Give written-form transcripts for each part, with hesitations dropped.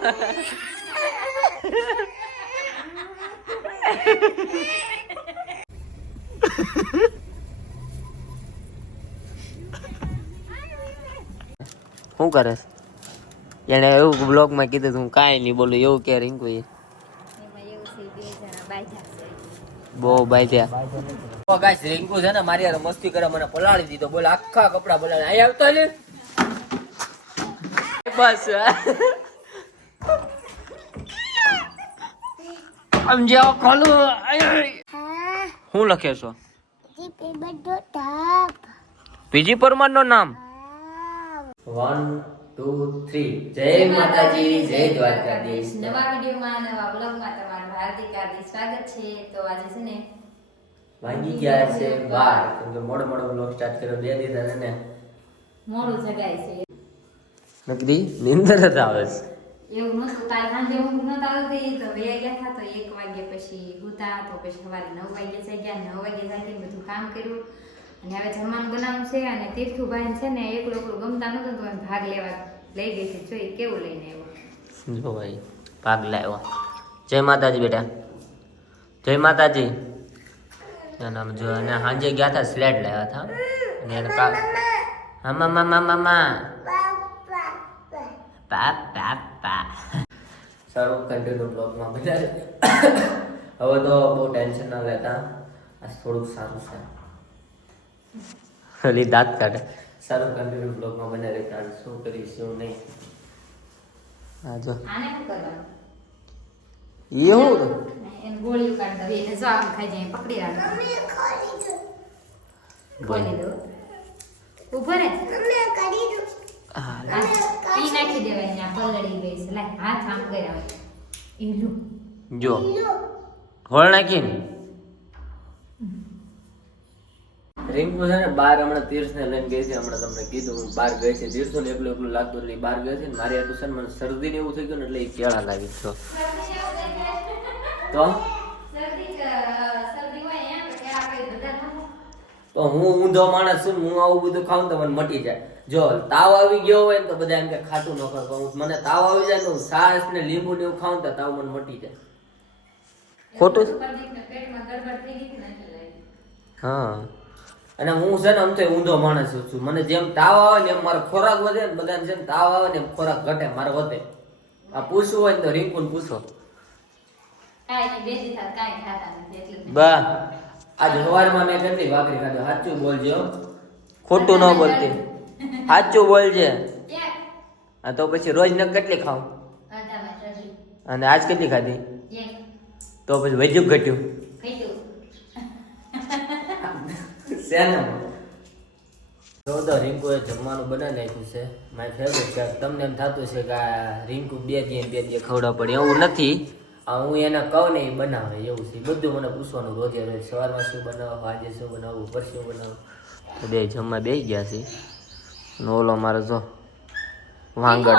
શું કરે એને એવું બ્લોગ માં કીધું હું કાંઈ નહીં બોલું એવું કે રિંકુ બહુ બાજ્યા ગાઈસ રિંકુ છે ને મારી યાર મસ્તી કરે મને પલાળી દીધો બોલે આખા કપડા પલાળી અહીં આવતો ને બસ આમ જેવો ખોલું હું લખે છો બીજી પરમાર નું નામ 1 2 3 જય માતાજી જય દ્વારકાધીશ નવા વિડિયોમાં નવા બ્લોગમાં તમારું હાર્દિક સ્વાગત છે તો આજે છે ને વાગી ગયા છે 12 કેમ કે મોડો બ્લોગ સ્ટાર્ટ કર્યો 2 દીધા ને મોડું જગાય છે નકરી નિંદર જ આવે છે એવું નતું કાલ સાંજે ઊંઘ નત આવતી તો બે ગયા હતા તો 1 વાગે પછી ઉતા તો પછી સવારે 9 વાગે જાગ્યા 9 વાગે જાગીને બધું કામ કર્યું અને હવે જમવાનું બનાવવાનું છે અને તીર્થુભાઈ છે ને એકલું ગમતા નતું તો ભાગ લેવા લઈ ગઈ છે જોઈ કેવું લઈને આવ્યો જો ભાઈ ભાગ લાવ્યો જય માતાજી બેટા જય માતાજી નામ જો અને સાંજે ગયા હતા સ્લેટ લાવ્યા હતા અને એને પા મામા પા સારું કન્ટિન્યુ બ્લોગમાં બધા હવે તો બહુ ટેન્શન ના લેતા આ થોડુંક સારું છે ખાલી દાંત કાઢે સારું કન્ટિન્યુ બ્લોગમાં બને રહેતા શું કરીશ શું નહીં હા જો આને શું કરવાનું એવું એને ગોળીઓ કાઢી દે એને જો આમ ખાઈ જાય પકડી રાખો બોલી દો ઉભો રે પી નાખી દેવાય ને પલળી ગઈ છે લાય હાથ આમ કર્યા એલું જો હોળ નાખીને રિંકુ છે ને બાર હમણાં તીર્થ ને લઈને ગઈ છે હમણાં તમને કીધું હું બહાર ગઈ છે તીર્થો ને એકલું લાગતું એટલે બહાર ગઈ છે ને મારી આટલું છે ને મને શરદી ને એવું થઈ ગયું ને એટલે એ કેળા લાગી તો તો હું ઊંધો માણસ છું હું આવું બધું ખાઉં તો મને મટી જાય જો તાવ આવી ગયો હોય ને તો બધા એમ કે ખાતું ન ખાવ મને તાવ આવી જાય તો છાશ ને લીંબુ ને એવું ખાઉં તો તાવ મને મટી જાય ખોટું હા અને હું છે ને આમ તો ઊંધો માણસ છું મને જેમ તાવ આવે ને એમ મારો ખોરાક વધે ને બધાને જેમ તાવ આવે ને એમ ખોરાક ઘટે મારે વધે આ પૂછવું હોય ને તો રિંકુને પૂછો બા આજ સવારમાં મેં કેટલી ભાખરી ખાધો સાચું બોલજો ખોટું ન બોલતી સાચું બોલજે હા તો પછી રોજ ને કેટલી ખાવ અને આજ કેટલી ખાધી તો પછી વધ્યું ઘટ્યું તો રિંકુએ જમવાનું બનાવી નાખ્યું છે મારી ફેવરેટ છે તમને એમ થતું છે કે આ રિંકુ બે દિવસ ખવડાવ પડે એવું નથી હું એને કહું ને એ બનાવે એવું છે બધું મને પૂછવાનું રોજે રોજ સવારમાં શું બનાવો આજે શું બનાવવું ઉપર શું બનાવું તો બે જમવા બેસી ગયા છે અને ઓલો મારે જો વાંગડ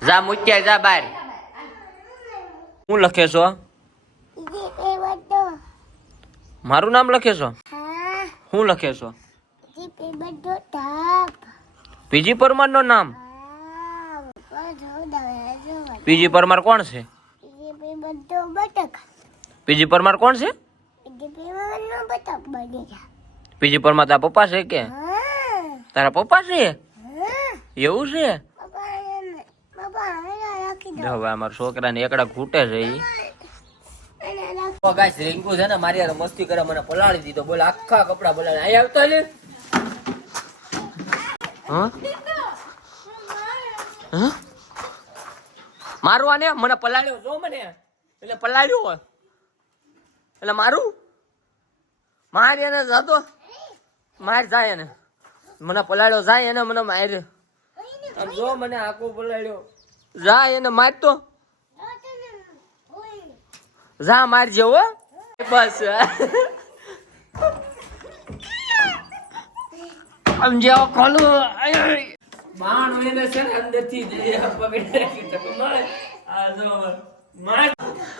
જા મૂક્યા જા બહાર હું લખે છો મારું નામ લખે છો હું લખે છો પીજી પરમાર નું નામ પીજી પરમાર કોણ છે પીજી પરમાર કોણ છે પીજી પરમાર તારા પપ્પા છે કે તારા પપ્પા છે એવું છે હવે અમારા છોકરા ને એકડા ઘૂટે છે રિંકુ છે ને મારી યાર મસ્તી કરે મને પલાળી દીધો બોલે આખા કપડા પલાળી અહીં આવતો ને મારું આને મને પલાળ્યો જો મને એટલે પલાળ્યો એટલે મારું મારી એને જતો માર જાય એને મને પલાળ્યો જાય એને મને માર્યો આમ જો મને આખો પલાળ્યો જાય એને મારતો જા મારજે હો બસ આમ જેવો ખોલું બાણ એને છે ને અંદરથી પકડી રાખી તો આ જો માર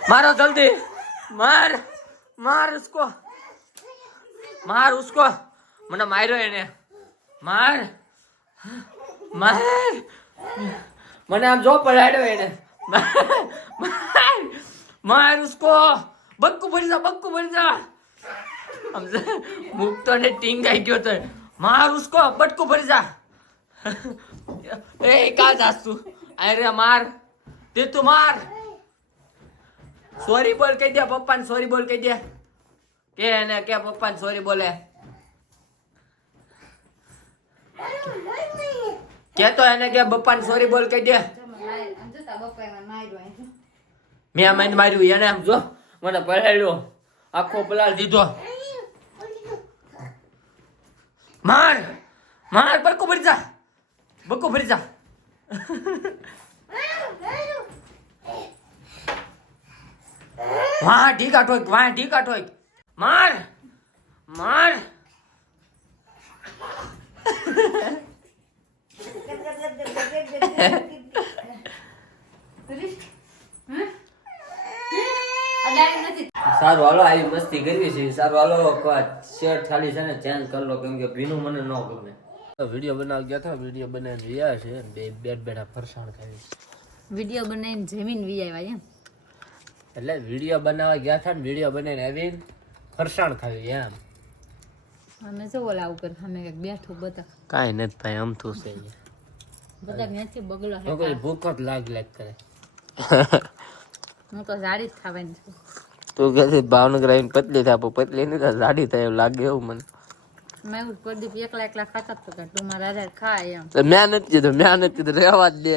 મારો જલ્દી માર માર इसको માર ઉસકો મને માર્યો એને માર માર મને આમ જો પડાડ્યો એને માર માર ઉસકો બક્કુ ભરી જા સમજે મુક્તો ને ટીંગાઈ ગયો તો માર ઉસકો બટકુ ભરી જા એ કા જાસ તું અરે માર તે તું માર સોરી બોલ કહી દે પપ્પાને સોરી બોલ કહી દે કે એને કે પપ્પાને સોરી બોલે કે તો એને કે પપ્પાને સોરી બોલ કહી દે મેં મને માર્યું એને આમ જો મને પડાડ્યો આખો પલાળ દીધો માર માર બક્કુ ભરી જા વાહ ઢીકા ઠોક માર માર સારું હાલો આવી મસ્તી કરવી છે સારું હાલો શર્ટ ખાલી છે ને ચેન્જ કરી લો કેમ કે ભીનું મને ન ગમે વિડીયો બનાવી ગયા હતા વિડીયો બનાવીને રહ્યા છે બે બેઠ બેઠા ફરસાણ ખાવી વિડીયો બનાવીને જમીન વી આવ્યા એમ એટલે વિડીયો બનાવવા ગયા હતા ને વિડીયો બનાવીને આવીને ફરસાણ ખાવી એમ અમે શું ઓલા ઉપર અમે કઈક બેઠું બધા કાંઈ નથી ભાઈ અમથું છે બધા ત્યાંથી બગલો કોઈ ભૂખ જ લાગ કરે હું તો જાડી જ ખાવાની છું તું કે ભાવનગર આવીને પતલી થાય પતલી નહીં થાય જાડી થાય એવું લાગે એવું મને મેં પ્રદીપ એકલા ખાતા તો તું મારા રાજા ખાય એમ મેં નથી કીધું રહેવા જ દે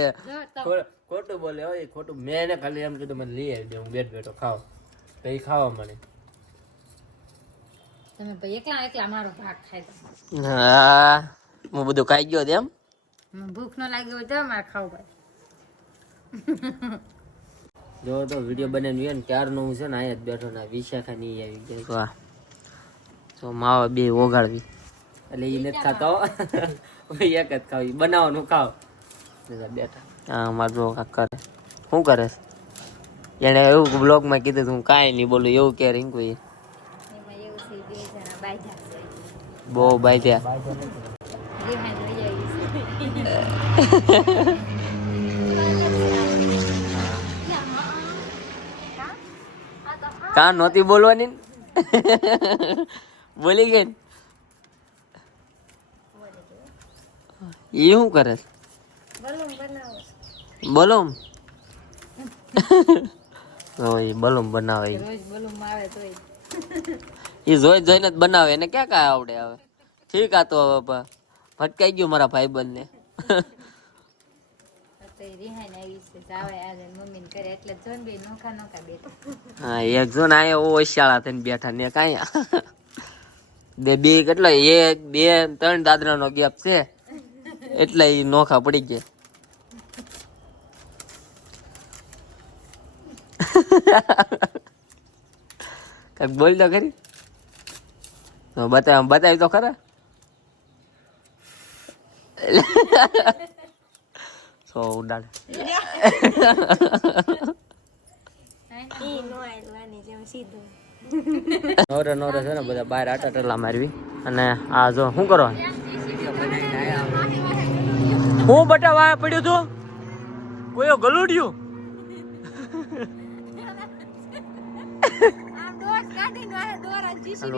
ખોટું બોલે હોય ખોટું મેં એને ખાલી એમ કીધું મને લઈ આવી દે હું બેઠો ખાવ તો એ ખાવા મને તમે ભાઈ એકલા મારો ભાગ ખાય હા હું બધું ખાઈ ગયો એમ ભૂખ ન લાગી હોય તો મારે ખાવું ભાઈ જો તો વિડીયો બનાવી ને ક્યારનો હું છે ને અહીંયા જ બેઠો ને વિશાખા નહીં આવી ગઈ વાહ તો માવા બે ઓગાળવી એટલે એ નથી ખાતા એક જ ખાવ બનાવવાનું ખાવ બેઠા હા મારે જો કરે શું કરે એને એવું બ્લોગમાં કીધું હું કાંઈ નહીં બોલું એવું કે રીંકુ બહુ બાજ્યા કાં નહોતી બોલવાની બોલી ગઈ એ શું કરે બલૂમ બલૂમ બનાવે એ જોઈ જોઈને જ બનાવે એને ક્યાં કાંઈ આવડે હવે ઠીક આ તો હવે ભટકાઈ ગયું મારા ભાઈબંધ ને હા એક જો ને આયા ઓશાળા થઈને બેઠા ને કાંઈ બે કેટલા 1 2 3 દાદરા નો ગેપ છે એટલે એ નોખા પડી ગયા કઈક બોલ તો ખરી બતાવી તો ખરા સો ઉડાડ નવરે છે ને બધા બહાર આટા ટલા મારવી અને આ જો શું કરો હું બટા વાય પડ્યું તું કોઈ ગલુડ્યું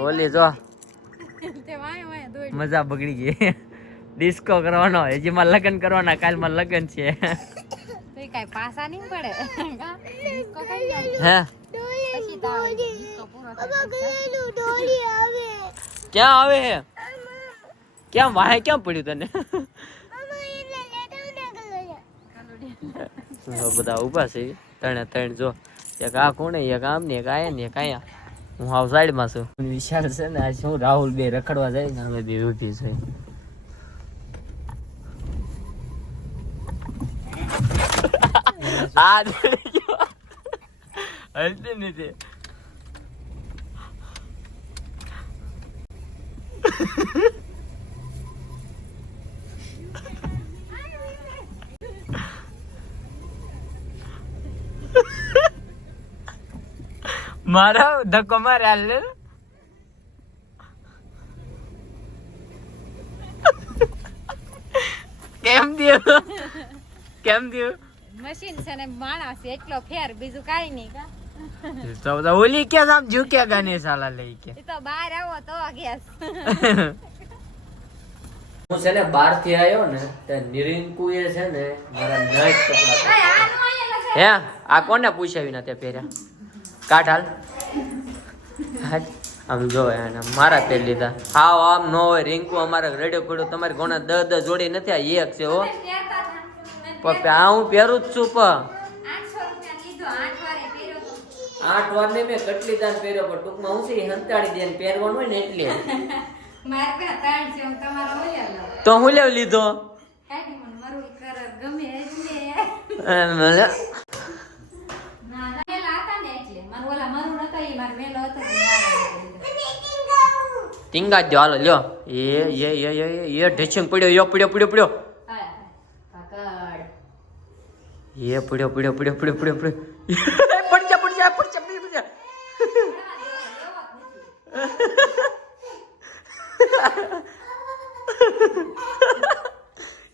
ઓલી જો મજા બગડી ગઈ ડિસ્કો કરવાનો હજી માં લગ્ન કરવાના કાલ માં લગ્ન છે કઈ પાસા નહીં પડે હે ક્યાં આવે હે ક્યાં વાહે ક્યાં પડ્યું તને બધા ઉભા છે ત્રણ જો એક આ કોણે એક આમ ને એક આયા ને એક આયા હું હાવ સાઈડ માં છું વિશાલ છે ને આ શું રાહુલ બે રખડવા જાય ને અમે બે ઉભી છે આ હલતી નથી મારા ધક્કો મારે હાલ થયું કેમ થયું મશીન છે ને માણસ એટલો ફેર બીજું કાઈ નહીં કા તો ઓલી કે આમ ઝુક્યા ગાને સાલા લઈ કે એ તો બહાર આવો તો ગેસ હું છે ને બહાર થી આવ્યો ને તે નિરિંકુ એ છે ને મારા નાઈટ કપડા હે આ કોને પૂછાવી ના તે પહેર્યા કાઢ હાલ આમ જો એને મારા પહેરી લીધા હાવ આમ ન હોય રિંકુ અમારે રેડિયો પડ્યો તમારી ઘોડા 10 જોડી નથી આ એક છે હો પણ આ હું પહેરું જ છું પણ 8 વાર ને મેં કેટલી દાન પહેર્યો પણ ટૂંકમાં હું છે હંતાડી દે પહેરવાનું હોય ને એટલે તો હું લેવ લીધો ટીંગા જ હાલો લ્યો એ ઢેચંગ પડ્યો પડ્યો એ પડ્યો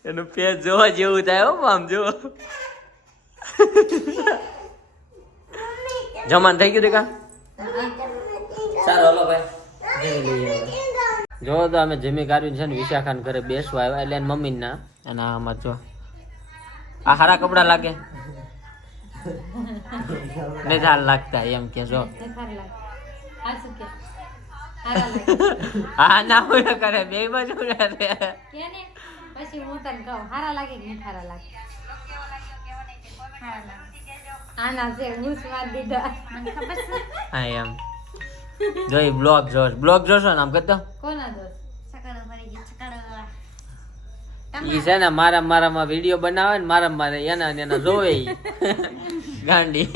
એનું પેટ જોવા જેવું થાય હો આમ જો જમાન થઈ ગયું દેખા સારું હાલો ભાઈ જમી લઈએ જો તો અમે જમી કાઢ્યું છે ને વિશાખાન ઘરે બેસવા આવ્યા એટલે મમ્મી ના અને આમાં જો આ હારા કપડા લાગે નહીં હાલ લાગતા એમ કે જો હા ના હોય કરે બે બાજુ પછી હું તને કહું હારા લાગે કે નહીં હારા લાગે આના જે ઘૂસ માર દીધા મને ખબર છે હા એમ જોઈ બ્લોગ જોશો ને આમ કરતો કોના દોસ્ત સકડો મરી ગઈ સકડો ઈ છે ને મારામાં વિડિયો બનાવે ને મારા એના જોવે ઈ ગાંડી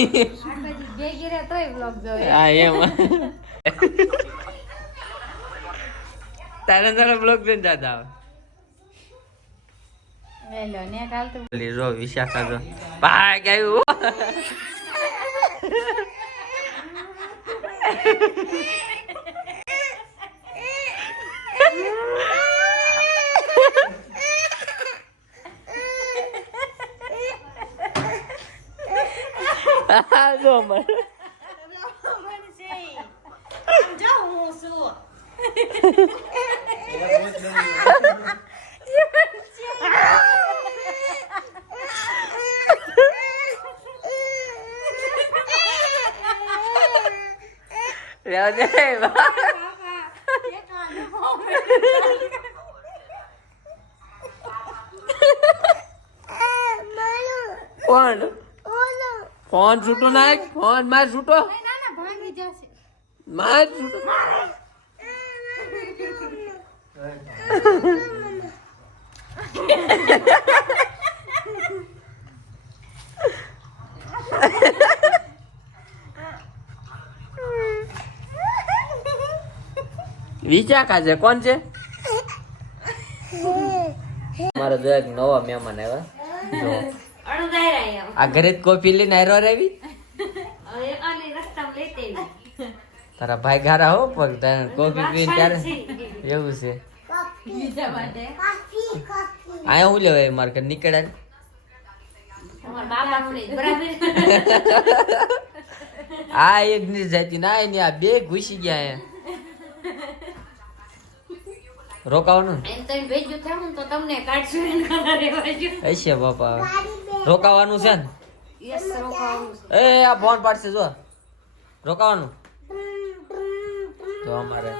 બે ગીરે તોય બ્લોગ જોવે હા એમ તારા બ્લોગ જોઈને દાદા આવે વેલો ને કાલ તો જો વિશાખા જો ભાઈ ગયું જો મર ફોન છૂટો નાખ ફોન માર છૂટો માર છૂટો વિચાકા છે કોણ છે મારો જો એક નવો મહેમાન આવ્યા આ ઘરે જ કોફી લઈને આયરો આવી તારા ભાઈ ગારા હો પણ તને કોફી પીને ત્યારે એવું છે આયા હું લેવાય માર્કેટ નીકળ્યા આ એક ની જાતી ના ને આ બે ઘૂસી ગયા અહીંયા રોકાવાનું હશે બાપા રોકાવાનું છે ને એ આ ફોન પાડશે જો રોકાવાનું તો અમારે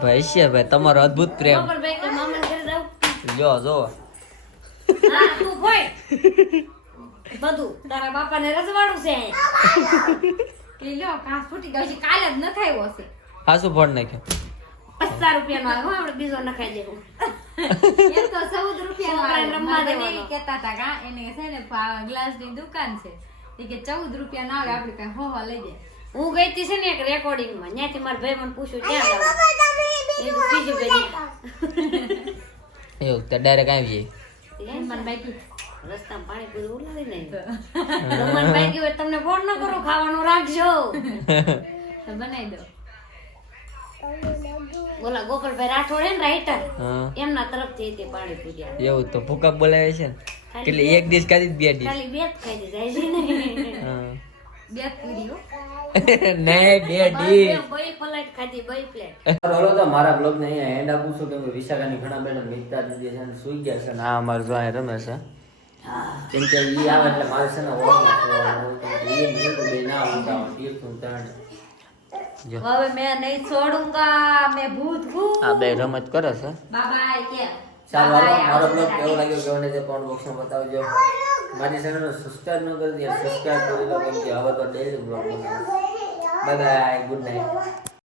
ભાઈ છે ભાઈ તમારો અદ્ભુત પ્રેમ લ્યો જો બધું તારા બાપા ને રજવાડું છે કે લ્યો કાસ ફૂટી ગયો છે કાલે જ ન ખાયો હશે હાસુ ફોડ નાખ્યો 50 રૂપિયાનો આવ્યો આપણે બીજો નખાઈ દેવું એ તો 14 રૂપિયાનો રમવા દેવાનો કહેતા હતા કા એને છે ને ગ્લાસ ની દુકાન છે એ કે 14 રૂપિયાનો આવે આપણે કઈ હો લઈ જાય હું ગઈ હતી છે ને એક રેકોર્ડિંગ માં ત્યાંથી મારા ભાઈ મને પૂછ્યું ક્યાં એ તો બીજું ગઈ એવું તો ડાયરેક્ટ આવી જાય મન બાકી રસ્તામાં પાણી પીવું ઉલાડી નહીં મન બાકી હોય તમને ફોન ન કરો ખાવાનું રાખજો તો બનાવી દો બોલા ગોપાલભાઈ રાઠોડ હે ને રાઈટર હા એમના તરફથી તે પાણી પીર્યા એવું તો ભૂકા બોલાવે છે ને એટલે એક દિવસ ખાધી બે દિવસ ખાલી બે જ ખાઈ દીધા છે ને હા બે પીડીઓ નહીં બે ડીશ બઈ પ્લેટ ખાધી બઈ પ્લેટ હાલો તો મારા બ્લોગ ને અહીંયા એન્ડ આપું છું કે વિશાખાની ઘણા બેન મિત્તા દીધી છે ને સુઈ ગયા છે ને આ અમારે જો અહીં રમે છે કેમ કે ઈ આવે એટલે મારે છે ને ના ઊંઘા તીર્થું ત્રણ જો હવે मैं नहीं छोड़ूंगा मैं भूत हूँ આ બે રમત કરે છે બાય કે ચાલો હાલો મારો બ્લોગ કેવો લાગ્યો કેવો નહીં તે કોમેન્ટ બોક્સમાં બતાવજો મારી ચેનલને સબસ્ક્રાઇબ ન કરી દે સબસ્ક્રાઇબ કરી લો કેમ કે હવે તો ડેલી બ્લોગ બનાવું બાય બાય ગુડ નાઇટ